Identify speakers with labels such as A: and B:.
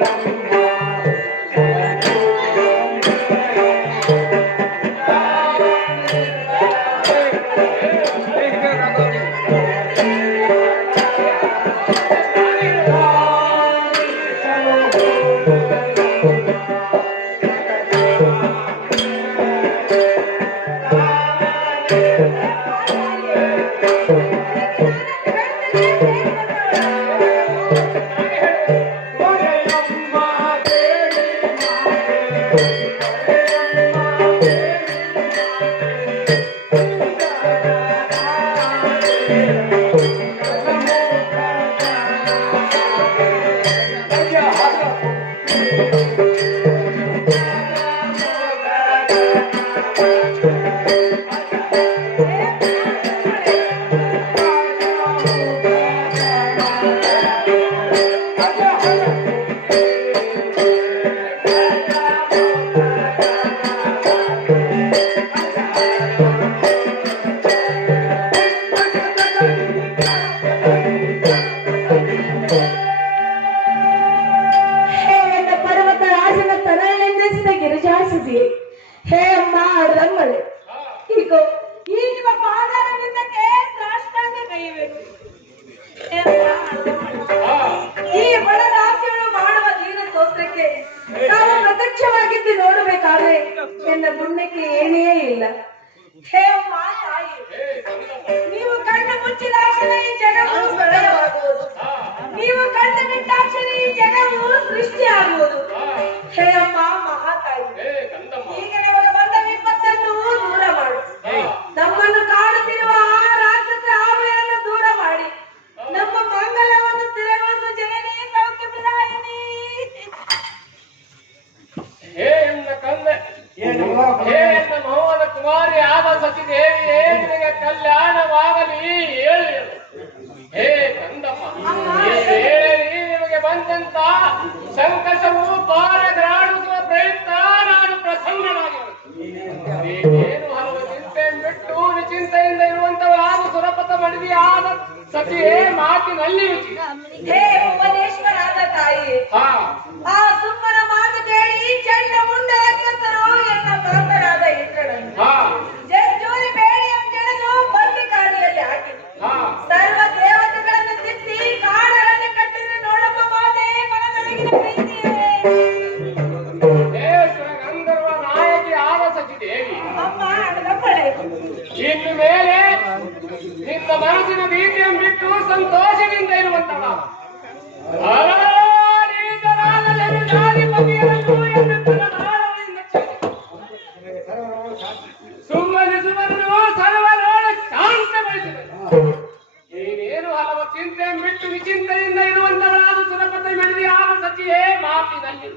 A: Thank you. ಆಲಿಸಿ ಹೇ ಅಮ್ಮ ರಮ್ಮಳೆ ಈಗ ಈ ನಿಮ್ಮ ಪಾದಾರವಿಂದಕ್ಕೆ ಸಾಷ್ಟಾಂಗ. ಹಾ ಈ ಬಡದಾಸಿಗಳು ಮಾಡುವ ದೀನ ಸ್ತೋತ್ರಕ್ಕೆ ನಾವು ಪ್ರತ್ಯಕ್ಷವಾಗಿದ್ದು ನೋಡಬೇಕಾದ್ರೆ ಎನ್ನ ಪುಣ್ಯಕ್ಕೆ ಏನೇ ಇಲ್ಲ. ಹೇ ಅಮ್ಮ, ತಾಯಿ, ನೀವು ಕಣ್ಣು ಮುಚ್ಚಿದಾಕ್ಷಣ ಈ ಜಗವು ಸರಳವಾಗುವುದು
B: ಹಾ
A: ನೀವು ಕಣ್ಣು ಬಿಟ್ಟಾಕ್ಷಣ ಈ ಜಗವು ಸೃಷ್ಟಿಯಾಗುವುದು.
B: ಹಾ
A: ಅಮ್ಮ ಮಹಾತಾಯಿ
B: ಹೇ ಕಂದಮ್ಮ
A: ಈಗ ನಮಗೆ ಬಂದ ವಿಪತ್ತನ್ನು ದೂರ ಮಾಡು. ನಮ್ಮನ್ನು ಕಾಡುತ್ತಿರುವ ಆ ರಾಕ್ಷಸ ಆಮೆಯನ್ನು ದೂರ ಮಾಡಿ. ನಮ್ಮ ಮಂಗಲವನ್ನು ಸ್ಥಿರಗೊಳಿಸು ಜನನಿ ಸೌಖ್ಯ ಪ್ರದಾಯಿನಿ
B: ಹೇ ಎನ್ನ ಕಂದ ಹೇ ನನ್ನ ಮೋಹನ ಕುಮಾರಿ ಆದ ಸತಿದೇವಿಯೇ ನಿನಗೆ ಕಲ್ಯಾಣವಾಗಲಿ ಹೇಳಿ ಹೇಳು. ಹೇ ಕಂದಮ್ಮ ವೇಳೆಯಲ್ಲಿ ನಿಮಗೆ ಬಂದಂತ ಸಂಕಟವು ಸತಿಯೇ ಮಾತಿನಲ್ಲಿ
A: ಹೇ ಭುವನೇಶ್ವರಾದ ತಾಯಿ. ಆ ಸುಮ್ಮನ ಮಾತು ಕೇಳಿ ಚಂಡ ಮುಂಡ ರಕ್ಕಸರು ಎನ್ನ ಮಾತನಾದ ಇಂದ್ರನನ್ನು. ಜಜ್ಜೂರಿ ಬೇಡಿಯನ್ನು ಕೆಳೆದು ಬಂದಿ ಕಾಡಿಯಲ್ಲಿ ಹಾಕಿ. ಸರ್ವ ದೇವತೆಗಳನ್ನು ತಿತ್ತಿ ಕಾಡರನ್ನು ಕಟ್ಟಿದ ನೋಡಪ್ಪ ಮಾತೆ ಮನದೊಳಗಿನ ಪ್ರೀತಿಯೇ.
B: ಗಂಧರ್ವ ನಾಯಕಿ ಆದ ಸಚಿದೇವಿ
A: ಅಮ್ಮ ನಮ್ಮಳೆ
B: ಇನ್ನು ಮೇಲೆ ನಿನ್ನ ಮನಸ್ಸಿನ ಭೀತಿಯನ್ನು ಬಿಟ್ಟು ಸಂತೋಷದಿಂದ ಇರುವಂತವ